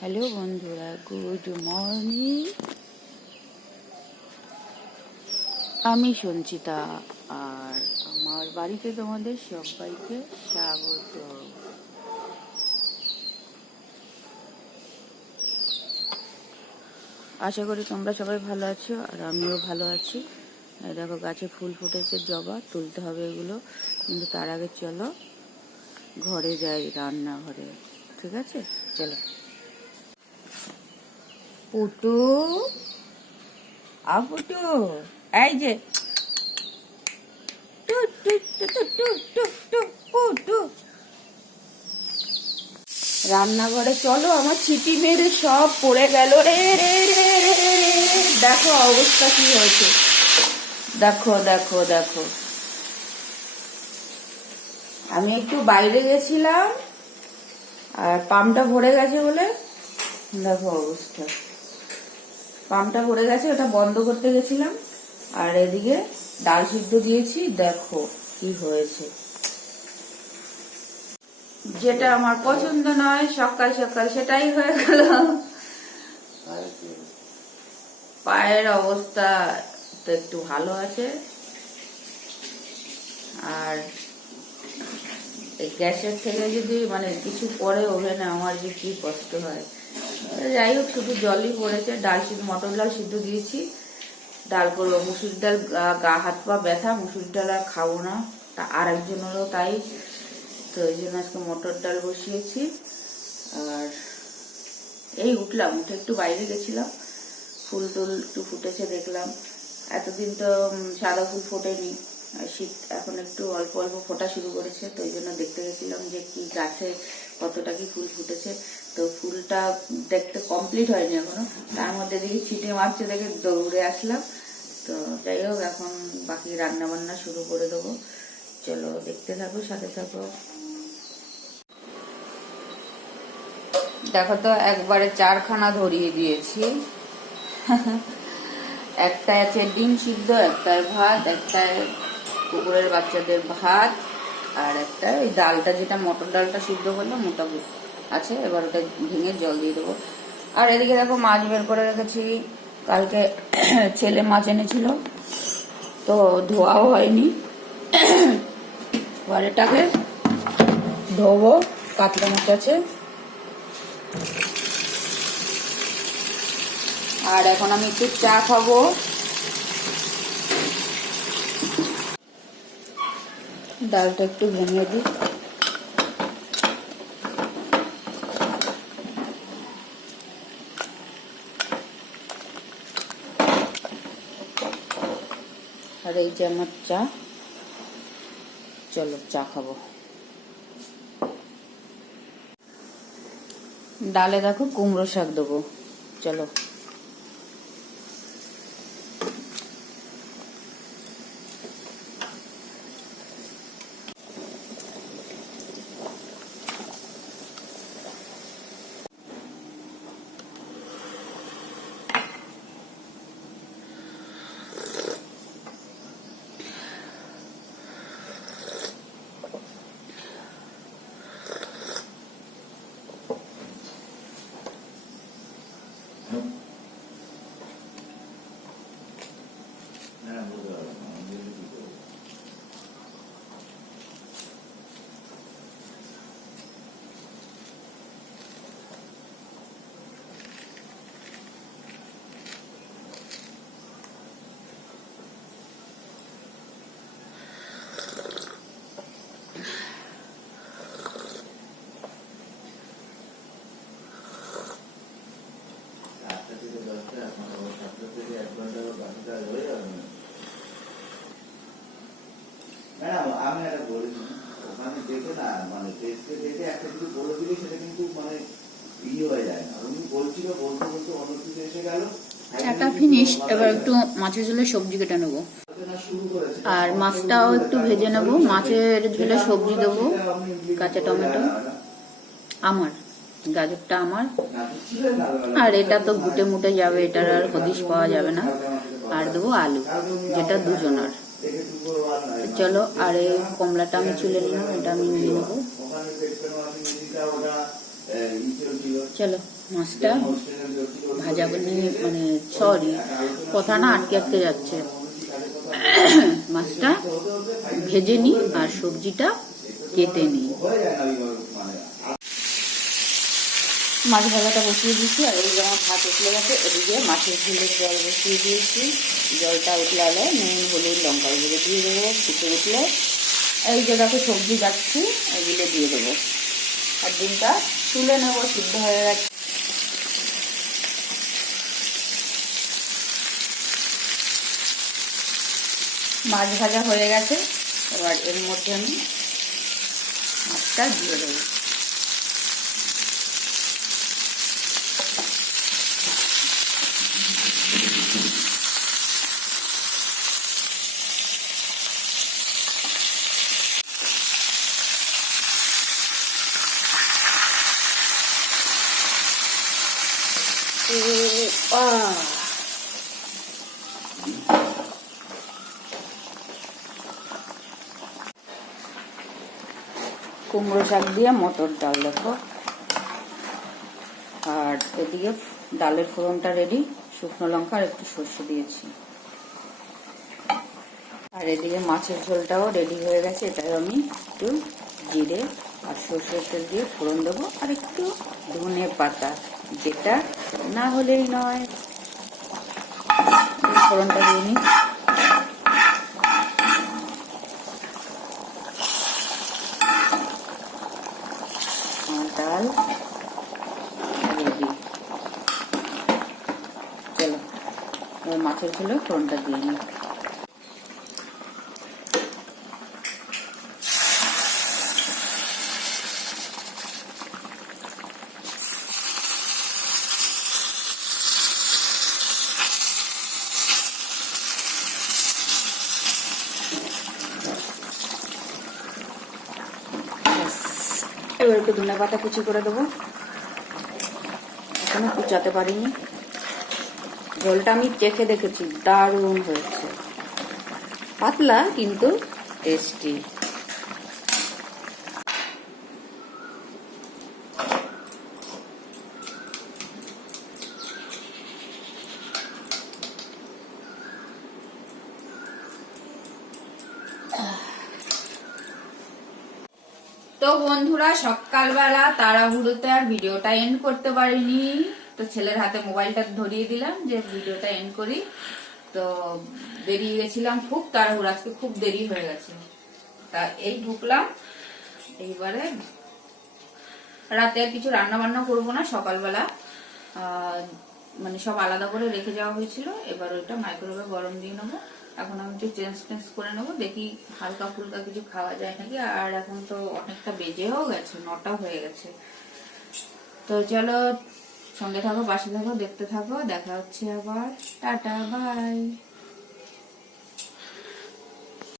Hello বন্ধুরা, good morning. আমি সঞ্চিতা, আর আমার বাড়িতে তোমাদের সবাইকে স্বাগত। আশা করি তোমরা সবাই ভালো আছো, আর আমিও ভালো আছি। দেখো, গাছে ফুল ফুটেছে, জবা তুলতে হবে এগুলো, কিন্তু তার আগে চলো, ঘরে যাই রান্নাঘরে। ঠিক আছে? চলো। পুটু আ পুটু এই যে। রান্নাঘরে চলো, আমার ছিটি মেরে সব পড়ে গেল। রে রে রে রে। দেখো অবস্থা কি হয়েছে। দেখো দেখো দেখো। আমি একটু বাইরে গেছিলাম, আর পাম্পটা ভরে গেছে বলে। দেখো অবস্থা। পাম্পটা ভরে গেছে, ওটা বন্ধ করতে গেছিলাম। আর এদিকে ডাল সিদ্ধ দিয়েছি, দেখো কি হয়েছে। যেটা আমার পছন্দ নয়, সকাল সকাল সেটাই হয়ে গেল। পায়ের অবস্থা তো একটু ভালো আছে। আর এই গ্যাসের থেকে যদি মানে কিছু পরে ওভেনে আমার যে কি কষ্ট হয়। যাই হোক, শুধু জলই পড়েছে। ডাল সিদ্ধ, মটর ডাল সিদ্ধ দিয়েছি। ডাল করব। মুসুর ডাল, গা- হাত পা ব্যথা, মুসুর ডাল আর খাব না। আর একজনেরও তাই। তো এই জন্য আজকে মটর ডাল বসিয়েছি। আর এই উঠলাম, উঠে একটু বাইরে গেছিলাম। ফুল টুল একটু ফুটেছে, দেখলাম। এতদিন তো সাদা ফুল ফোটেনি। শীত এখন একটু অল্প অল্প ফোটা শুরু করেছে। তো এই জন্য দেখতে গেছিলাম যে কি গাছে কতটা কি ফুল ফুটেছে। তো ফুলটা দেখতে কমপ্লিট হয়নি এখনও। তার মধ্যে দেখি ছিটে মারছে দেখে দৌড়ে আসলাম। তো যাই হোক, এখন বাকি রান্না বান্না শুরু করে দেবো। চলো দেখতে থাকো, সাথে থাকো। দেখো তো, একবারে চারখানা ধরিয়ে দিয়েছি। একটা আছে ডিম সিদ্ধ একটায় ভাত একটায় কুকুরের বাচ্চাদের ভাত, আর একটা ওই ডালটা, যেটা মটর ডালটা সিদ্ধ করলাম মোটা আছে, এবার ওটা ভেঙে জল দিয়ে দেবো। আর এদিকে দেখো মাছ বের করে রেখেছি। কালকে ছেলে মাছ এনেছিল, তো ধোয়াও হয়নি। এবার ধোবো, কাতলা মাছ আছে। আর এখন আমি একটু চা খাব। ডালটা একটু ভেঙে দিই। এই যে আমার চা। চলো চা খাব। ডালে দেখো কুমড়ো শাক দেবো। চলো আটটা থেকে দশটা এখন আবার সাতটা থেকে এক ঘণ্টা বাকি কাজ হয়ে যাবে না? ম্যাডাম আমি একটা বলেছি ওখানে দেখে না মানে টেস্টে দেখে একটা কিছু বলে দিলে সেটা কিন্তু মানে ইয়ে হয়ে যায় না। উনি বলছিল বলতে বলতে অন্য কিছু এসে গেল। চাটা ফিনিশ এবার একটু মাছের ঝোলে সবজি কেটে নেব। আর মাছটাও একটু ভেজে নেব। মাছের ঝোলে সবজি দেবো। কাঁচা টমেটো। আমার গাজরটা আমার। আর এটা তো ঘুটে মুটে যাবে এটার আর হদিশ পাওয়া যাবে না। আর দেবো আলু যেটা দুজনার। চলো আর এই কমলাটা আমি চুলে নিলাম এটা আমি নিয়ে নেব। চলো মাছটা ভাজা মানে সরি কথা না আটকে আটকে যাচ্ছে। মাছটা ভেজে নিই আর সবজিটা কেটে নিই মানে। মাছ ভাজাটা বসিয়ে দিয়েছি আর এই আমার ভাত উঠলে গেছে। এদিকে মাছের ঝোলের জল বসিয়ে দিয়েছি। জলটা উঠলে আলো নুন হলুদ লঙ্কা গুঁড়ো দিয়ে দেবো ফুটে উঠলে। এই যে দেখো সবজি যাচ্ছি এগুলো দিয়ে দেবো। আর ডিমটা তুলে নেব, সিদ্ধ হয়ে গেছে। মাছ ভাজা হয়ে গেছে, এবার এর মধ্যে আমি মাছটা দিয়ে দেবো। কুমড়ো শাক দিয়ে মটর ডাল, দেখো। আর এদিকে ডালের ফোড়নটা রেডি শুকনো লঙ্কা আর একটু সর্ষে দিয়েছি। আর এদিকে মাছের ঝোলটাও রেডি হয়ে গেছে এটাই আমি একটু জিরে আর সর্ষের তেল দিয়ে ফোড়ন দেবো। আর একটু ধনে পাতা। যেটা না হলেই নয়। ফোড়নটা দিয়ে নিই ডাল চলো মাছের ঝোলে ফোড়নটা দিয়ে নিই এবার একটু ধনে পাতা কুচি করে দেবো। এখনও কুচাতে পারিনি। ঝোলটা আমি চেখে দেখেছি, দারুণ হয়েছে। পাতলা, কিন্তু টেস্টি তো বন্ধুরা, সকালবেলা তাড়াহুড়োতে আর ভিডিওটা এন্ড করতে পারিনি। তো ছেলের হাতে মোবাইলটা ধরিয়ে দিলাম যে ভিডিওটা এন্ড করি। তো বেরিয়ে গেছিলাম খুব তাড়াহুড়ো, আজকে খুব দেরি হয়ে গেছে। তা এই ঢুকলাম। এইবারে রাতে আর কিছু রান্না বান্না করব না, সকালবেলা। মানে সব আলাদা করে রেখে যাওয়া হয়েছিল। এবার ওইটা মাইক্রোওয়েভে গরম দিয়ে নেব। এখন আমি একটু চেঞ্জ টেঞ্জ করে নেব, দেখি হালকা ফুলকা কিছু খাওয়া যায় নাকি। আর এখন তো অনেকটা বেজেও গেছে, নটা হয়ে গেছে। তো চলো, সঙ্গে থাকো, পাশে থাকো, দেখতে থাকো, দেখা হচ্ছে আবার। Tata bye